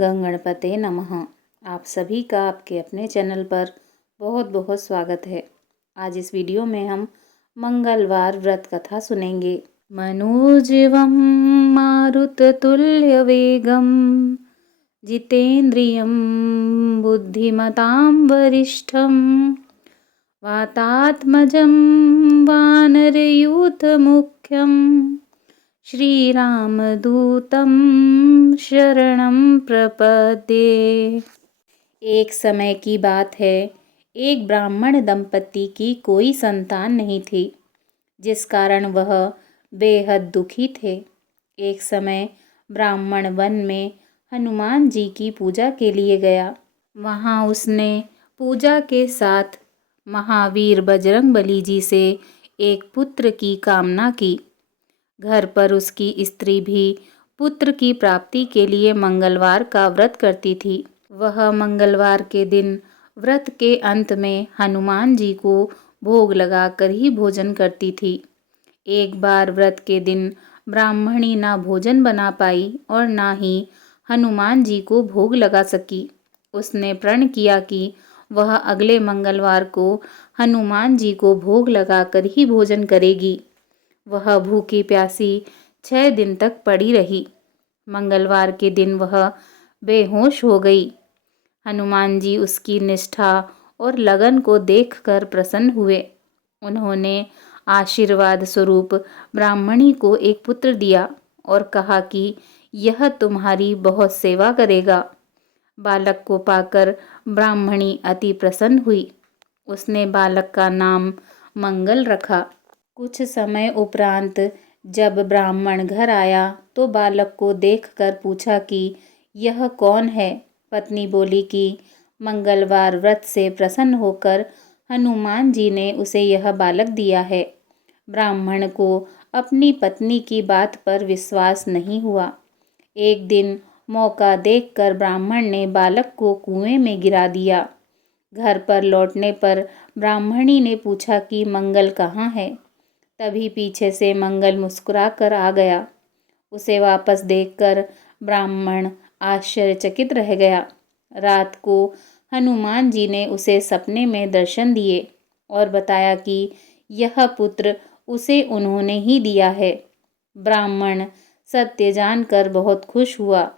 गं गणपते नमः। आप सभी का आपके अपने चैनल पर बहुत बहुत स्वागत है। आज इस वीडियो में हम मंगलवार व्रत कथा सुनेंगे। मनोजवं मारुततुल्यवेगं जितेन्द्रियं बुद्धिमतां वरिष्ठं वातात्मजं वानरयूथमुख्यं श्रीरामदूतं शरणं प्रपद्ये। एक समय की बात है, एक ब्राह्मण दंपति की कोई संतान नहीं थी, जिस कारण वह बेहद दुखी थे। एक समय ब्राह्मण वन में हनुमान जी की पूजा के लिए गया। वहाँ उसने पूजा के साथ महावीर बजरंगबली जी से एक पुत्र की कामना की। घर पर उसकी स्त्री भी पुत्र की प्राप्ति के लिए मंगलवार का व्रत करती थी। वह मंगलवार के दिन व्रत के अंत में हनुमान जी को भोग लगाकर ही भोजन करती थी। एक बार व्रत के दिन ब्राह्मणी ना भोजन बना पाई और ना ही हनुमान जी को भोग लगा सकी। उसने प्रण किया कि वह अगले मंगलवार को हनुमान जी को भोग लगाकर ही भोजन करेगी। वह भूखी प्यासी 6 दिन तक पड़ी रही। मंगलवार के दिन वह बेहोश हो गई। हनुमान जी उसकी निष्ठा और लगन को देखकर प्रसन्न हुए। उन्होंने आशीर्वाद स्वरूप ब्राह्मणी को एक पुत्र दिया और कहा कि यह तुम्हारी बहुत सेवा करेगा। बालक को पाकर ब्राह्मणी अति प्रसन्न हुई। उसने बालक का नाम मंगल रखा। कुछ समय उपरांत जब ब्राह्मण घर आया तो बालक को देखकर पूछा कि यह कौन है। पत्नी बोली कि मंगलवार व्रत से प्रसन्न होकर हनुमान जी ने उसे यह बालक दिया है। ब्राह्मण को अपनी पत्नी की बात पर विश्वास नहीं हुआ। एक दिन मौका देखकर ब्राह्मण ने बालक को कुएं में गिरा दिया। घर पर लौटने पर ब्राह्मणी ने पूछा कि मंगल कहाँ है। तभी पीछे से मंगल मुस्कुराकर आ गया। उसे वापस देखकर ब्राह्मण आश्चर्यचकित रह गया। रात को हनुमान जी ने उसे सपने में दर्शन दिए और बताया कि यह पुत्र उसे उन्होंने ही दिया है। ब्राह्मण सत्य जानकर बहुत खुश हुआ।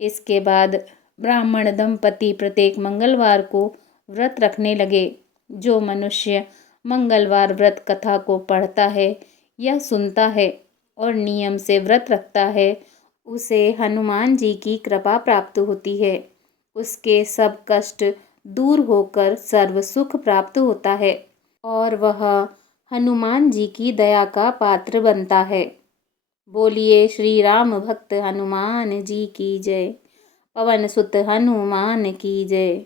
इसके बाद ब्राह्मण दंपति प्रत्येक मंगलवार को व्रत रखने लगे। जो मनुष्य मंगलवार व्रत कथा को पढ़ता है या सुनता है और नियम से व्रत रखता है, उसे हनुमान जी की कृपा प्राप्त होती है। उसके सब कष्ट दूर होकर सर्व सुख प्राप्त होता है और वह हनुमान जी की दया का पात्र बनता है। बोलिए श्री राम भक्त हनुमान जी की जय। पवन सुत हनुमान की जय।